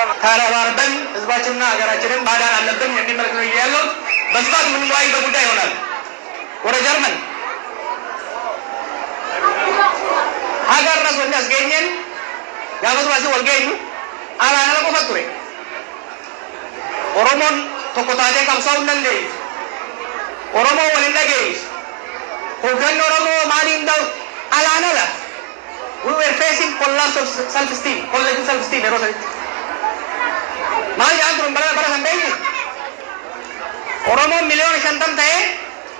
ካላባርበን ህዝባችንና ሀገራችንን ማዳን አለብን የሚመልክ ነው ያለው። በስፋት የምንወያይበት ጉዳይ ይሆናል። ወደ ጀርመን ሀገር ረስ ወንድ ያስገኘን የአመቱ ባሲ ወልገኙ አላነለ ቆፈቱሬ ኦሮሞን ተቆጣጤ ቀምሳው እንደንደይ ኦሮሞ ወልንደገይስ ሁገን ኦሮሞ ማሊ እንደው አላነለ we were facing collapse of self-esteem, collective self-esteem. Maal jaan bara sandai Oromo miliyon shantam tahe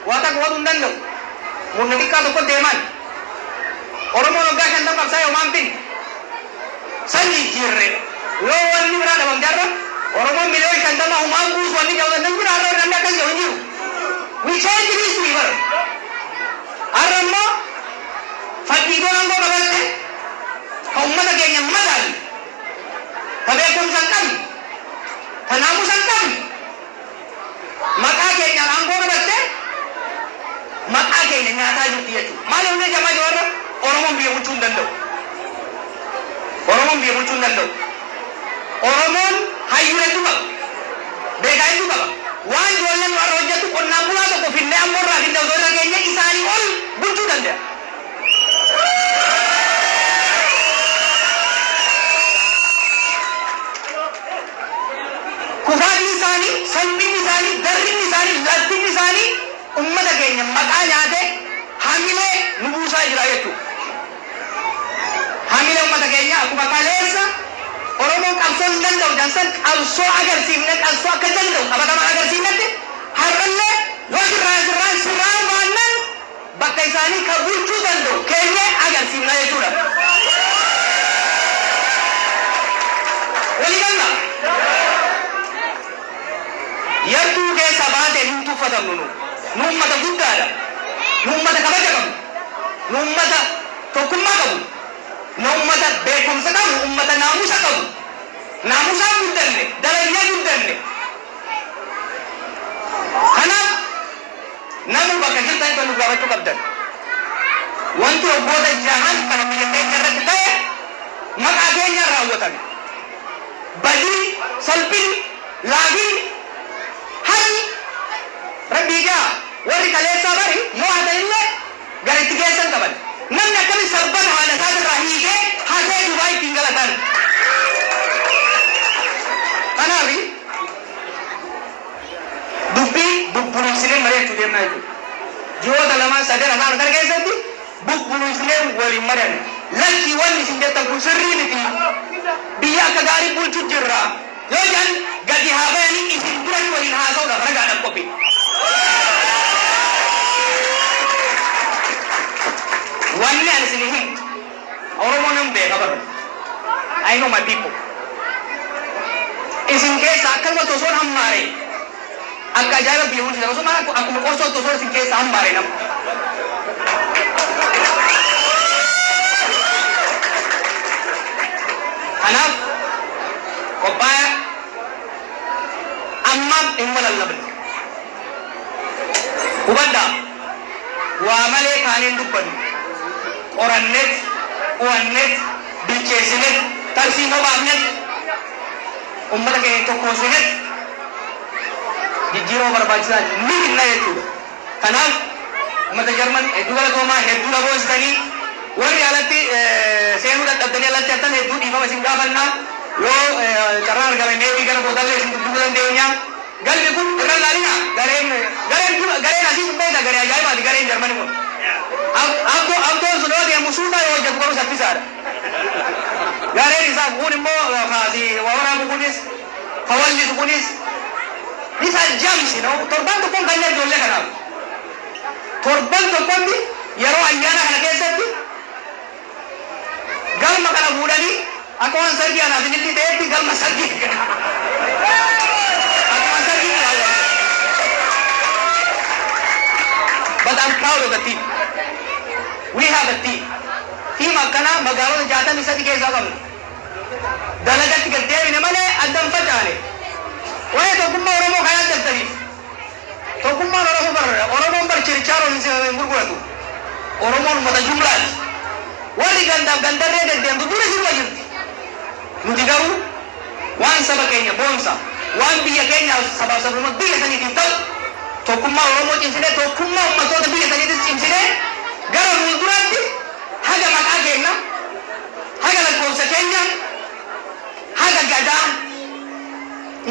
wata kuat undan do munadika to deman Oromo logga shantam kapsa yomampin sanji jirre lo wani berada bangjarra Oromo miliyon shantam na umam bus wani jauh dan pun arah nanda kan jauh jiu we change this river arama fakido nanggo kabalte kaumma lagi yang madal tapi aku sangkam Kanamu sangkam maka kenya anggo kabatte maka kenya nyata juti itu malu ne jama jawara Oromo biye muncul dando Oromo hayure tu bang beda itu bang wan jualan waroja tu konna pula tu ko finne amorra finne dora kenya isani ol muncul danda Kufaan isaanii, salphiin isaanii, darriin isaanii, lattiin isaanii ummata keenya maqaa nyaate hamilee nu buusaa jira jechuudha. Hamilee ummata keenya akkuma kaleessa Oromoon qabsoo hin danda'u jansan qabsoo agarsiifne qabsoo akka danda'u qabatamaa agarsiifnetti har'allee yoo sirraan baannan bakka isaanii kan bulchuu danda'u keenya agarsiifna jechuudha. Walii galma. Yaddu keessa baatee hin tuffatamnu nu ummata guddaadha nu ummata kabaja qabu nu ummata tokkummaa qabu nu ummata beekumsa qabu ummata naamusa qabu naamusaan guddanne darajaa guddanne kanaaf namni bakka jirtan kan nu gaafachuu qabdan wanti waggoota jahan kana biyya keenya irratti ta'e maqaa keenyaan raawwatame badii salphii laafii Rabbiga warri kaleessa bari yoo hada illee garitti geessan qaban namni akkami sarban haala isaatirraa hiikee hasee Dubaay ittiin galatan kanaaf dubbii bubburuusilee mari'achuu deemnaa jechuudha ji'oota lamaan sadan afaan kana keessatti bubburuusilee waliin mari'an lakkii wanni isin jettan kun sirrii miti biyya akka gaarii bulchuu jirra yoo jedhan gadi haa bayanii isin duratti waliin haasa'uudhaaf ragaadhaan qophii One man is in him. Oromo nambe kabar. I know my people. Is in case akal ma tosor hum mare. Akka jara biun se so ma aku ko so tosor in case hum mare nam. Anab kopaya amma immal allabn. Ubanda wa male kanin dubban. Orannet, uannet, bilcheesinet, tarsiima baafnet, ummata keenya tokkoosinet jijjiirama barbaachisaa ni hinna jechuudha. Kanaaf ummata Jarman hedduu galatoomaa hedduu dhaboostanii warri alatti seenuu dadhabdanii alatti hattan hedduu dhiifama isin gaafannaa yoo carraan argame neebii gara boodallee isin dubbisuu dandeenya. Galli kun irra laalina gareen asii kun beekta garee ajaa'ibaati gareen Jarmanii kun. Abdoon sun yoo deemu suutaa yoo hojjetu garuu saffisaadha. Gareen isaa kun immoo waraana kunis hawallisu kunis isa jamsi torban tokkoon kan ijoollee kanaaf. Torban tokkotti yeroo ayyaana kana keessatti galma kana fuudhanii akka waan sargii anaaf inni ta'etti galma sargii akkuma sargii But I'm proud of the team. We have a team. Team akkana magaalota 63 keessa qabna. Dalagatti gad deebine malee addan facaane. Waa'ee tokkummaa Oromoo kan yaaddataniif. Tokkummaan Oromoon barchirichaaroo hin gurguratu. Oromoon uummata jumlaati. Warri gandaaf gandarree deddeemtu dura sirba jirti. Nuti garuu waan waan saba keenya boonsa waan biyya keenya sabaaf sabummaa biyya saniitiif ta'u tokkummaa Oromoo cimsinee tokkummaa ummatoota biyya saniitis cimsinee gara fuulduraatti haga maqaa keenya haga lakkoofsa keenya haga gadaan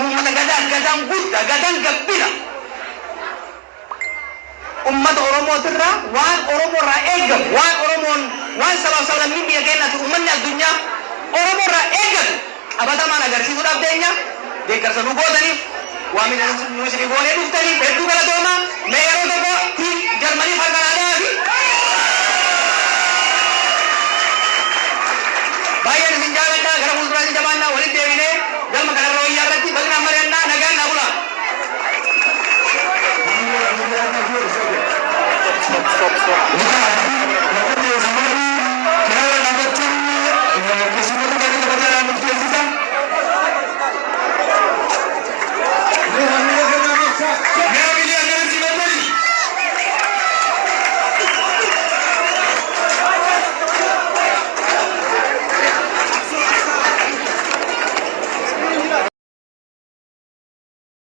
uummata gadaan guddaa gadaan gabbina ummata Oromootirraa waan Oromoorraa eegamu waan sabaaf sablammiin biyya keenyaati uummanni addunyaa Oromoorraa eegatu qabatamaan agarsiisuudhaaf deenya deeggarsa nu gootaniif waamina nu isinii goonee dhuftaniif hedduu galatoomaa mee yeroo tokko Jarmanii farqanaadaa fi baay'een isin jaaladhaa gara fuulduraatti jabaannaa walitti deebinee galma kanarra wayyaa irratti bal'inaan mari'annaa nagaan naa bulaa. Stop.